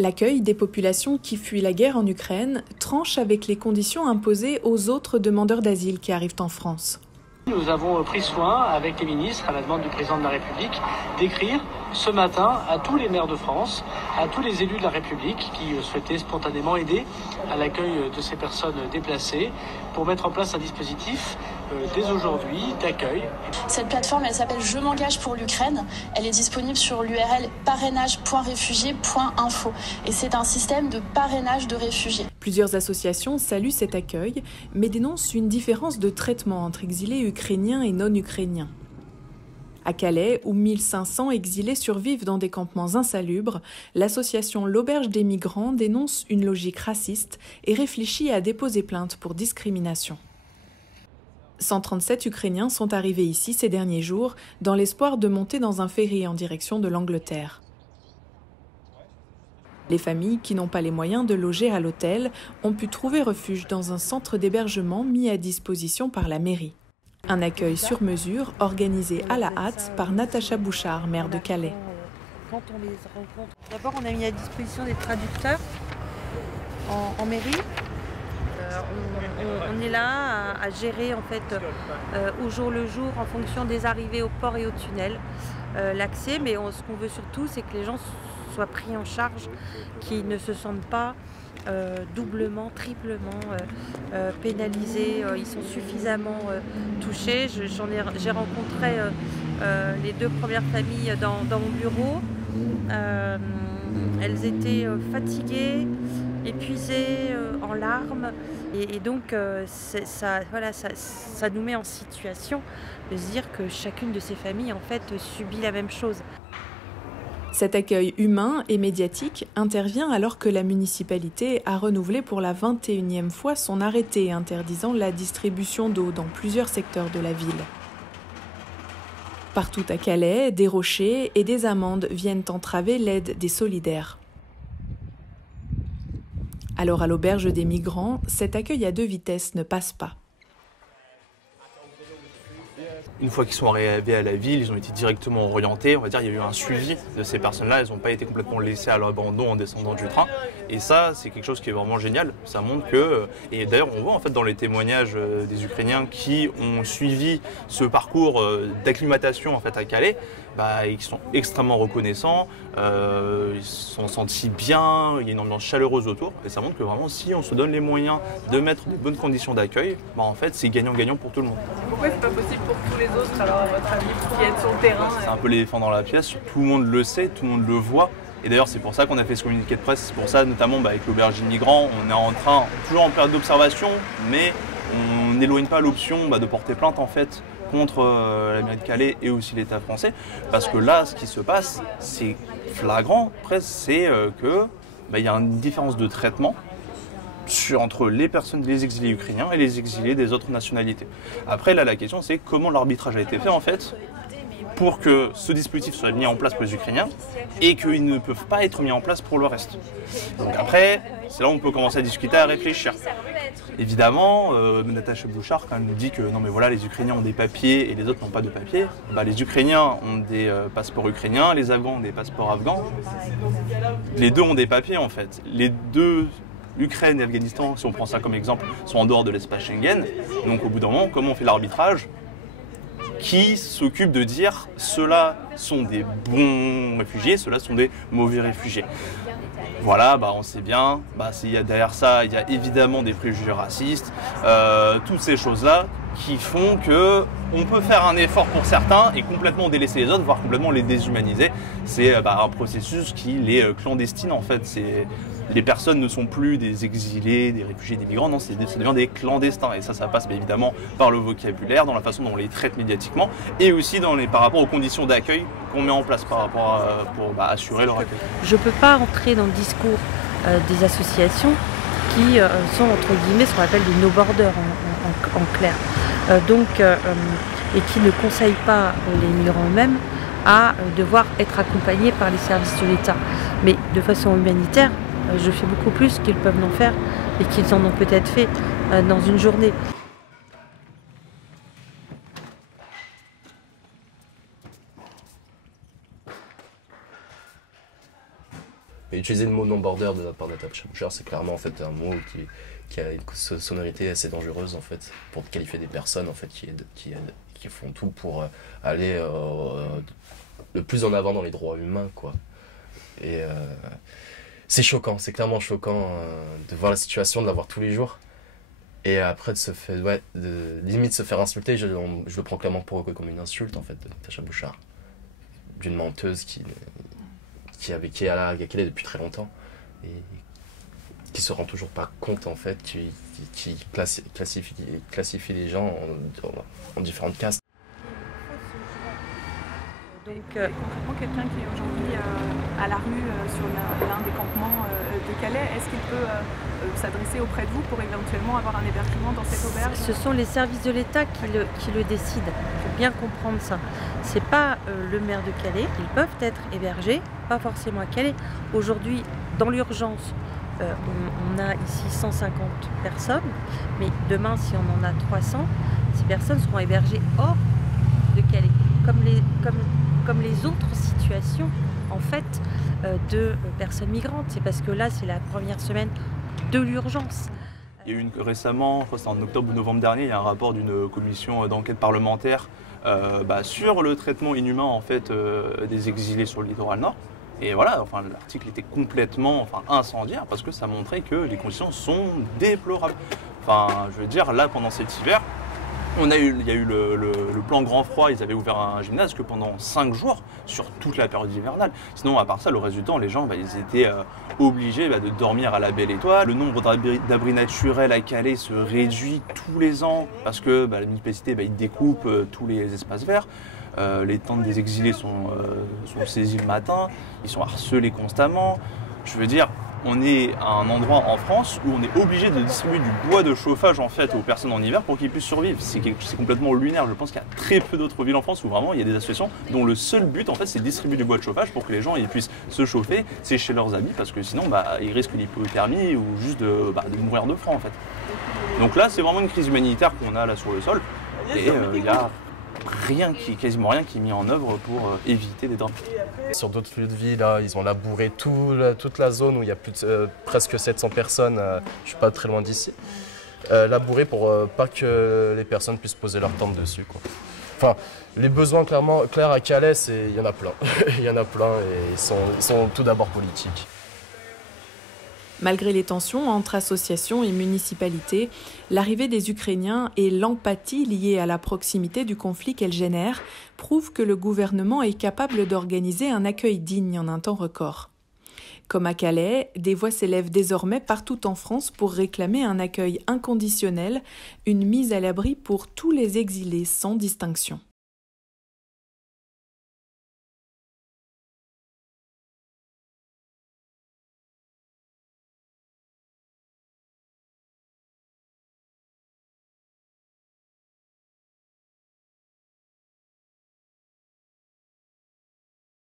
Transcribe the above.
L'accueil des populations qui fuient la guerre en Ukraine tranche avec les conditions imposées aux autres demandeurs d'asile qui arrivent en France. Nous avons pris soin, avec les ministres, à la demande du président de la République, d'écrire ce matin à tous les maires de France, à tous les élus de la République qui souhaitaient spontanément aider à l'accueil de ces personnes déplacées pour mettre en place un dispositif dès aujourd'hui d'accueil. Cette plateforme, elle s'appelle Je m'engage pour l'Ukraine. Elle est disponible sur l'URL parrainage.réfugiés.info et c'est un système de parrainage de réfugiés. Plusieurs associations saluent cet accueil, mais dénoncent une différence de traitement entre exilés ukrainiens et non-ukrainiens. À Calais, où 1500 exilés survivent dans des campements insalubres, l'association L'Auberge des Migrants dénonce une logique raciste et réfléchit à déposer plainte pour discrimination. 137 Ukrainiens sont arrivés ici ces derniers jours dans l'espoir de monter dans un ferry en direction de l'Angleterre. Les familles qui n'ont pas les moyens de loger à l'hôtel ont pu trouver refuge dans un centre d'hébergement mis à disposition par la mairie. Un accueil sur mesure organisé à la hâte par Natacha Bouchard, maire de Calais. Quand on les rencontre, d'abord on a mis à disposition des traducteurs en mairie. On est là à gérer en fait au jour le jour en fonction des arrivées au port et au tunnel l'accès, mais ce qu'on veut surtout c'est que les gens soient pris en charge, qu'ils ne se sentent pas doublement, triplement pénalisés, ils sont suffisamment touchés. J'ai rencontré les deux premières familles dans mon bureau. Elles étaient fatiguées, épuisées, en larmes. Et donc ça nous met en situation de se dire que chacune de ces familles en fait subit la même chose. Cet accueil humain et médiatique intervient alors que la municipalité a renouvelé pour la 21e fois son arrêté interdisant la distribution d'eau dans plusieurs secteurs de la ville. Partout à Calais, des rochers et des amendes viennent entraver l'aide des solidaires. Alors à l'Auberge des Migrants, cet accueil à deux vitesses ne passe pas. Une fois qu'ils sont arrivés à la ville, ils ont été directement orientés. On va dire, il y a eu un suivi de ces personnes-là. Elles n'ont pas été complètement laissées à l'abandon en descendant du train. Et ça, c'est quelque chose qui est vraiment génial. Ça montre que, et d'ailleurs, on voit en fait dans les témoignages des Ukrainiens qui ont suivi ce parcours d'acclimatation en fait à Calais, ils sont extrêmement reconnaissants. Ils se sont sentis bien. Il y a une ambiance chaleureuse autour. Et ça montre que vraiment, si on se donne les moyens de mettre de bonnes conditions d'accueil, en fait, c'est gagnant-gagnant pour tout le monde. Pourquoi c'est pas possible pour tous les autres, alors, à votre avis, qui êtes sur le terrain? C'est un peu l'éléphant dans la pièce, tout le monde le sait, tout le monde le voit. Et d'ailleurs, c'est pour ça qu'on a fait ce communiqué de presse. C'est pour ça, notamment avec l'Auberge des Migrants, on est en train, toujours en période d'observation, mais on n'éloigne pas l'option de porter plainte en fait contre la mairie de Calais et aussi l'État français. Parce que là, ce qui se passe, c'est flagrant, presque, c'est qu'il y a une différence de traitement entre les personnes, les exilés ukrainiens et les exilés des autres nationalités. Après, là, la question, c'est comment l'arbitrage a été fait, en fait, pour que ce dispositif soit mis en place pour les Ukrainiens et qu'ils ne peuvent pas être mis en place pour le reste. Donc après, c'est là où on peut commencer à discuter, à réfléchir. Évidemment, Natacha Bouchard, quand elle nous dit que non mais voilà, les Ukrainiens ont des papiers et les autres n'ont pas de papiers, les Ukrainiens ont des passeports ukrainiens, les Afghans ont des passeports afghans. Les deux ont des papiers en fait. Les deux, Ukraine et Afghanistan, si on prend ça comme exemple, sont en dehors de l'espace Schengen. Donc au bout d'un moment, comment on fait l'arbitrage ? Qui s'occupe de dire ceux-là sont des bons réfugiés, ceux-là sont des mauvais réfugiés. Voilà, on sait bien, derrière ça, il y a évidemment des préjugés racistes, toutes ces choses-là qui font qu'on peut faire un effort pour certains et complètement délaisser les autres, voire complètement les déshumaniser. C'est un processus qui est clandestine en fait. Les personnes ne sont plus des exilés, des réfugiés, des migrants, non, ça devient des clandestins. Et ça passe évidemment par le vocabulaire, dans la façon dont on les traite médiatiquement, et aussi par rapport aux conditions d'accueil qu'on met en place pour assurer leur accueil. Je ne peux pas entrer dans le discours des associations qui sont entre guillemets ce qu'on appelle des no-borders en clair. Et qui ne conseillent pas les migrants eux-mêmes à devoir être accompagnés par les services de l'État. Mais de façon humanitaire, je fais beaucoup plus qu'ils peuvent en faire et qu'ils en ont peut-être fait dans une journée. Et utiliser le mot non-border de la part d'Natacha Bouchard, c'est clairement en fait un mot qui a une sonorité assez dangereuse en fait, pour qualifier des personnes en fait qui font tout pour aller le plus en avant dans les droits humains, quoi. Et c'est choquant, c'est clairement choquant de voir la situation, de la voir tous les jours. Et après de limite se faire insulter, je le prends clairement comme une insulte en fait de Natacha Bouchard, d'une menteuse qui est à la depuis très longtemps et qui se rend toujours pas compte en fait, qui classifie les gens en différentes castes. Donc concrètement, quelqu'un qui est aujourd'hui à la rue sur l'un des campements de Calais, est-ce qu'il peut s'adresser auprès de vous pour éventuellement avoir un hébergement dans cette auberge? Ce sont les services de l'État qui le décident. Il faut bien comprendre ça. C'est pas le maire de Calais. Ils peuvent être hébergés, pas forcément à Calais. Aujourd'hui, dans l'urgence, on a ici 150 personnes, mais demain, si on en a 300, ces personnes seront hébergées hors de Calais, comme les autres situations en fait de personnes migrantes. C'est parce que là, c'est la première semaine de l'urgence. Il y a eu récemment, je crois que c'était en octobre ou novembre dernier, il y a un rapport d'une commission d'enquête parlementaire sur le traitement inhumain en fait des exilés sur le littoral nord. Et voilà, enfin, l'article était complètement incendiaire parce que ça montrait que les conditions sont déplorables. Enfin, je veux dire, là, pendant cet hiver, il y a eu le plan grand froid, ils avaient ouvert un gymnase que pendant 5 jours, sur toute la période hivernale. Sinon, à part ça, le reste du temps, les gens, ils étaient obligés de dormir à la Belle Étoile. Le nombre d'abris naturels à Calais se réduit tous les ans parce que la municipalité, ils découpent tous les espaces verts. Les tentes des exilés sont saisies le matin, ils sont harcelés constamment. Je veux dire, on est à un endroit en France où on est obligé de distribuer du bois de chauffage en fait aux personnes en hiver pour qu'ils puissent survivre. C'est complètement lunaire. Je pense qu'il y a très peu d'autres villes en France où vraiment il y a des associations dont le seul but en fait c'est de distribuer du bois de chauffage pour que les gens puissent se chauffer, sécher leurs habits parce que sinon ils risquent l'hypothermie ou juste de mourir de froid en fait. Donc là c'est vraiment une crise humanitaire qu'on a là sur le sol et il y a quasiment rien qui est mis en œuvre pour éviter des drames. Sur d'autres lieux de vie, là, ils ont labouré toute la zone où il y a presque 700 personnes, je ne suis pas très loin d'ici, labouré pour pas que les personnes puissent poser leur tente dessus, quoi. Enfin, les besoins clairs à Calais, il y en a plein. Il y en a plein et ils sont tout d'abord politiques. Malgré les tensions entre associations et municipalités, l'arrivée des Ukrainiens et l'empathie liée à la proximité du conflit qu'elle génère prouvent que le gouvernement est capable d'organiser un accueil digne en un temps record. Comme à Calais, des voix s'élèvent désormais partout en France pour réclamer un accueil inconditionnel, une mise à l'abri pour tous les exilés sans distinction.